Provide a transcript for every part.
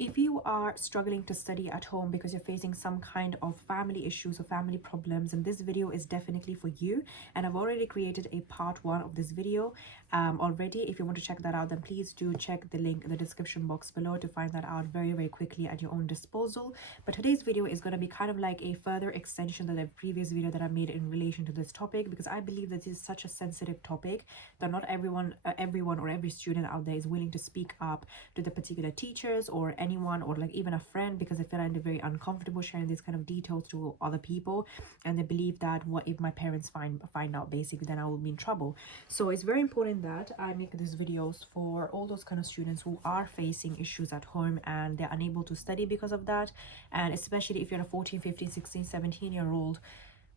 If you are struggling to study at home because you're facing some kind of family issues or family problems, and this video is definitely for you. And I've already created a part 1 of this video already. If you want to check that out, then please do check the link in the description box below to find that out very quickly at your own disposal. But today's video is going to be kind of like a further extension of the previous video that I made in relation to this topic, because I believe that this is such a sensitive topic that not everyone or every student out there is willing to speak up to the particular teachers or anyone, or like even a friend, because they feel like they're very uncomfortable sharing these kind of details to other people, and they believe that what if my parents find out, basically then I will be in trouble. So it's very important that I make these videos for all those kind of students who are facing issues at home and they're unable to study because of that. And especially if you're a 14, 15, 16, 17-year-old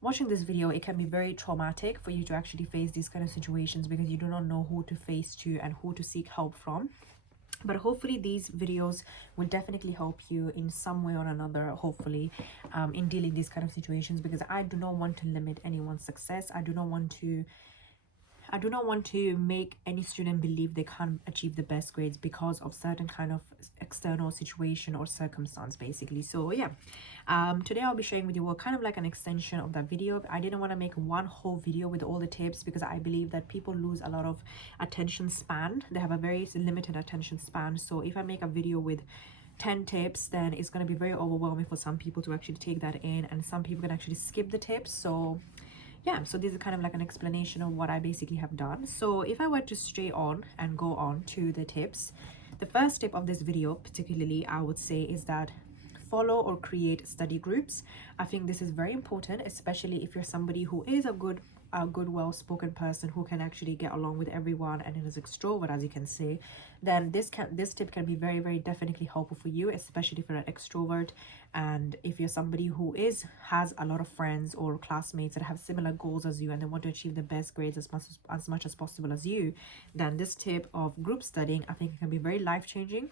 watching this video, it can be very traumatic for you to actually face these kind of situations, because you do not know who to face to and who to seek help from. But hopefully these videos will definitely help you in some way or another, hopefully, in dealing with these kind of situations, because I do not want to limit anyone's success. I do not want to make any student believe they can't achieve the best grades because of certain kind of external situation or circumstance, basically. So yeah, today I'll be sharing with you kind of like an extension of that video. I didn't want to make one whole video with all the tips, because I believe that people lose a lot of attention span. They have a very limited attention span. So if I make a video with 10 tips, then it's going to be very overwhelming for some people to actually take that in, and some people can actually skip the tips. So yeah, so this is kind of like an explanation of what I basically have done. So if I were to stray on and go on to the tips, the first tip of this video particularly, I would say, is that follow or create study groups. I think this is very important, especially if you're somebody who is a good well-spoken person who can actually get along with everyone and is extrovert, as you can say. Then this tip can be very definitely helpful for you, especially if you're an extrovert, and if you're somebody who has a lot of friends or classmates that have similar goals as you and they want to achieve the best grades as much as possible as you. Then this tip of group studying, I think, can be very life-changing.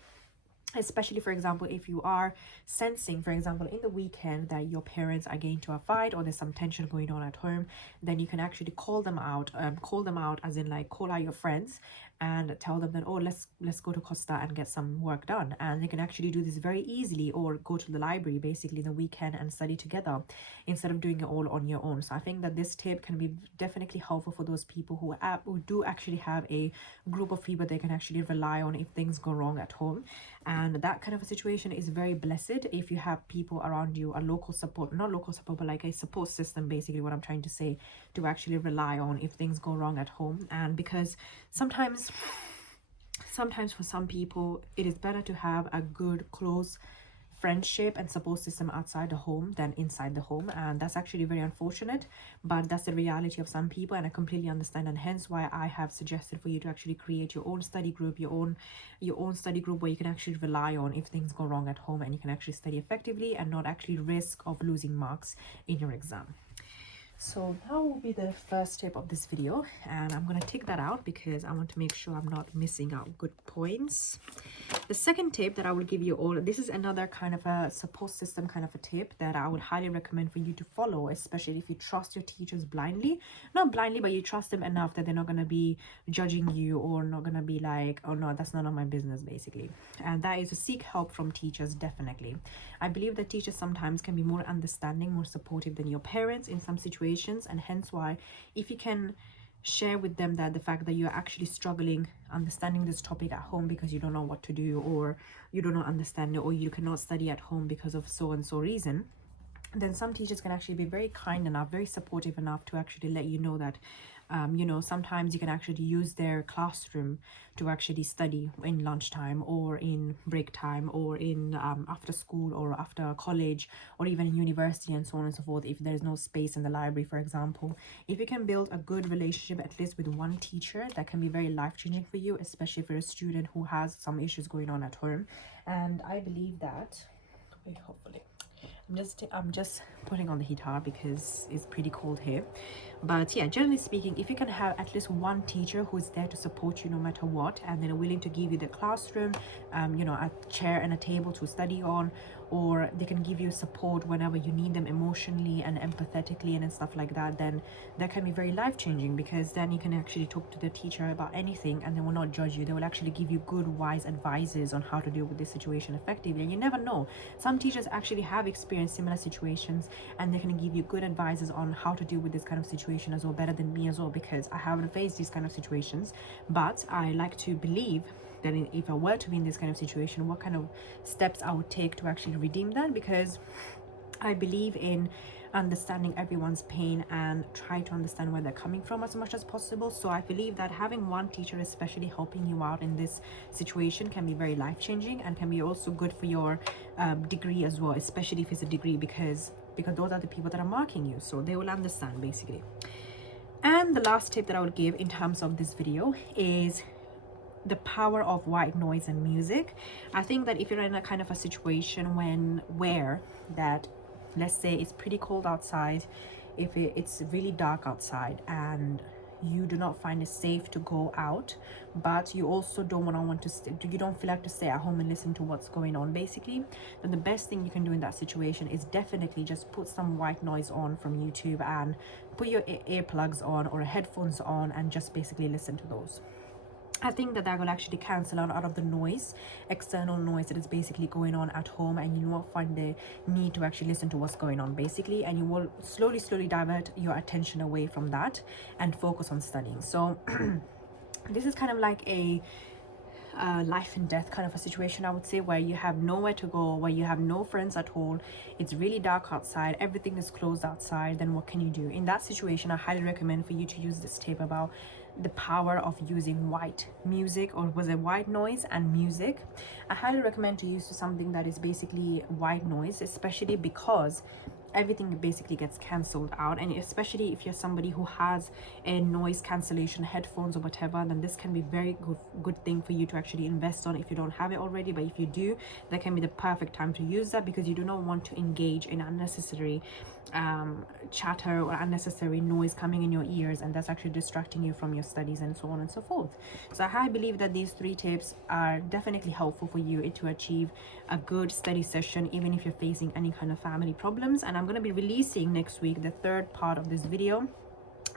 Especially, for example, if you are sensing, for example, in the weekend that your parents are getting into a fight or there's some tension going on at home, then you can actually call them out as in like call out your friends and tell them that, oh, let's go to Costa and get some work done. And they can actually do this very easily, or go to the library basically the weekend and study together instead of doing it all on your own. So I think that this tip can be definitely helpful for those people who do actually have a group of people they can actually rely on if things go wrong at home. And that kind of a situation is very blessed if you have people around you, a local support, not local support, but like a support system, basically what I'm trying to say, to actually rely on if things go wrong at home. And because sometimes for some people it is better to have a good close friendship and support system outside the home than inside the home, and that's actually very unfortunate, but that's the reality of some people, and I completely understand. And hence why I have suggested for you to actually create your own study group, your own study group where you can actually rely on if things go wrong at home, and you can actually study effectively and not actually risk of losing marks in your exam. So that will be the first tip of this video, and I'm going to take that out because I want to make sure I'm not missing out good points. The second tip that I will give you all, this is another kind of a support system kind of a tip that I would highly recommend for you to follow, especially if you trust your teachers blindly. Not blindly, but you trust them enough that they're not going to be judging you or not going to be like, oh no, that's none of my business, basically. And that is to seek help from teachers, definitely. I believe that teachers sometimes can be more understanding, more supportive than your parents in some situations, and hence why if you can share with them that the fact that you're actually struggling understanding this topic at home because you don't know what to do, or you do not understand it, or you cannot study at home because of so and so reason, then some teachers can actually be very kind enough, very supportive enough to actually let you know that you know, sometimes you can actually use their classroom to actually study in lunchtime or in break time or in after school or after college or even in university and so on and so forth, if there's no space in the library, for example. If you can build a good relationship at least with one teacher, that can be very life-changing for you, especially if you're a student who has some issues going on at home. And I believe that, wait, hopefully I'm just putting on the heater because it's pretty cold here. But yeah, generally speaking, if you can have at least one teacher who's there to support you no matter what, and they're willing to give you the classroom, you know, a chair and a table to study on, or they can give you support whenever you need them emotionally and empathetically and stuff like that, then that can be very life-changing, because then you can actually talk to the teacher about anything and they will not judge you. They will actually give you good, wise advices on how to deal with this situation effectively. And you never know, some teachers actually have experienced similar situations and they can give you good advices on how to deal with this kind of situation as well, better than me as well, because I haven't faced these kind of situations. But I like to believe that if I were to be in this kind of situation, what kind of steps I would take to actually redeem that, because I believe in understanding everyone's pain and try to understand where they're coming from as much as possible. So I believe that having one teacher especially helping you out in this situation can be very life-changing, and can be also good for your degree as well, especially if it's a degree, because those are the people that are marking you, so they will understand basically. And the last tip that I would give in terms of this video is the power of white noise and music. I think that if you're in a kind of a situation where that, let's say it's pretty cold outside, if it's really dark outside and you do not find it safe to go out, but you also you don't feel like to stay at home and listen to what's going on basically, then the best thing you can do in that situation is definitely just put some white noise on from YouTube and put your earplugs on or headphones on and just basically listen to those. I think that will actually cancel out of the noise, external noise that is basically going on at home, and you won't find the need to actually listen to what's going on basically, and you will slowly divert your attention away from that and focus on studying. So this is kind of like a life and death kind of a situation, I would say, where you have nowhere to go, where you have no friends at all, it's really dark outside, everything is closed outside. Then what can you do in that situation? I highly recommend for you to use this tip about the power of using white music, or was it white noise and music. I highly recommend to use something that is basically white noise, especially because everything basically gets cancelled out, and especially if you're somebody who has a noise cancellation headphones or whatever, then this can be very good thing for you to actually invest on if you don't have it already. But if you do, that can be the perfect time to use that, because you do not want to engage in unnecessary chatter or unnecessary noise coming in your ears, and that's actually distracting you from your studies and so on and so forth. So I believe that these 3 tips are definitely helpful for you to achieve a good study session, even if you're facing any kind of family problems. And I'm going to be releasing next week the 3rd part of this video,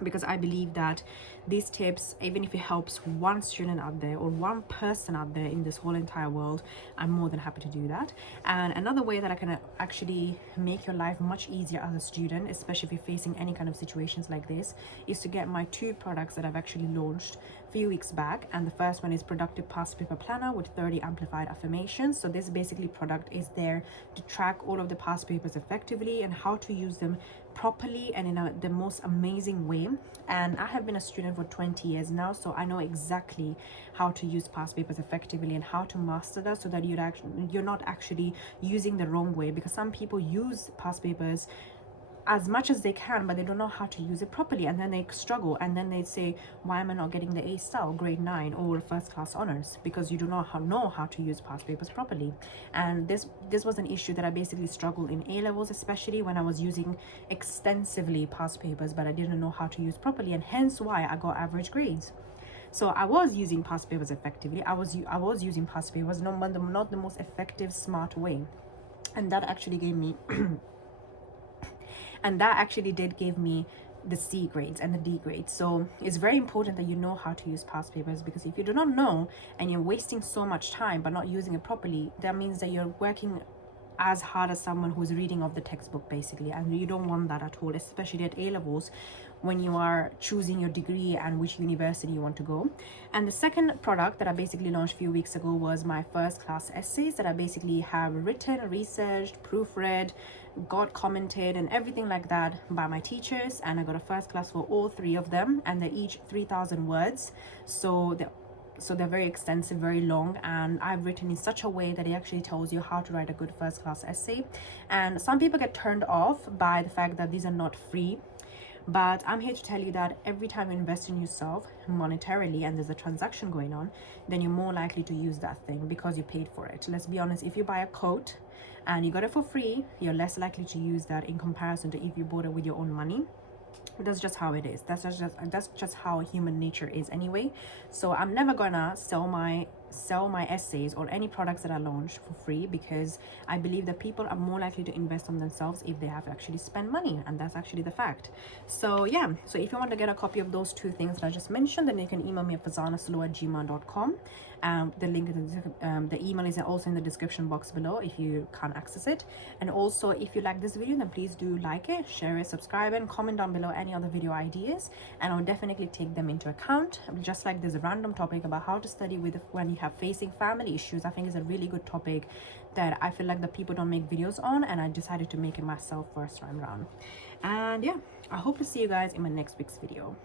because I believe that these tips, even if it helps one student out there or one person out there in this whole entire world, I'm more than happy to do that. And another way that I can actually make your life much easier as a student, especially if you're facing any kind of situations like this, is to get my 2 products that I've actually launched a few weeks back. And the first one is Productive Past Paper Planner with 30 amplified affirmations. So this basically product is there to track all of the past papers effectively and how to use them properly and in the most amazing way. And I have been a student for 20 years now, so I know exactly how to use past papers effectively and how to master that, so that you're not actually using the wrong way, because some people use past papers as much as they can, but they don't know how to use it properly, and then they struggle, and then they say, why am I not getting the A-star, grade 9 or first-class honors? Because you do not know how to use past papers properly. And this was an issue that I basically struggled in A-levels, especially when I was using extensively past papers, but I didn't know how to use properly, and hence why I got average grades. So I was using past papers effectively. I was using past papers, not the most effective, smart way, and that actually gave me and that actually did give me the C grades and the D grades. So it's very important that you know how to use past papers, because if you do not know and you're wasting so much time but not using it properly, that means that you're working as hard as someone who's reading off the textbook basically, and you don't want that at all, especially at A-levels when you are choosing your degree and which university you want to go. And the second product that I basically launched a few weeks ago was my first-class essays that I basically have written, researched, proofread, got commented and everything like that by my teachers, and I got a first class for all 3 of them, and they're each 3,000 words, so they're very extensive, very long, and I've written in such a way that it actually tells you how to write a good first class essay. And some people get turned off by the fact that these are not free, But I'm here to tell you that every time you invest in yourself monetarily and there's a transaction going on, then you're more likely to use that thing because you paid for it. Let's be honest, if you buy a coat and you got it for free, you're less likely to use that in comparison to if you bought it with your own money. That's just how it is. That's just how human nature is anyway. So I'm never gonna sell my essays or any products that I launch for free, because I believe that people are more likely to invest on themselves if they have actually spent money, and that's actually the fact. So yeah, so if you want to get a copy of those two things that I just mentioned, then you can email me at farzanaslaw@gmail.com. The link in the email is also in the description box below if you can't access it. And also, if you like this video, then please do like it, share it, subscribe, and comment down below any other video ideas, and I'll definitely take them into account. Just like there's a random topic about how to study with when you have facing family issues, I think is a really good topic that I feel like the people don't make videos on, and I decided to make it myself first time around. And yeah, I hope to see you guys in my next week's video.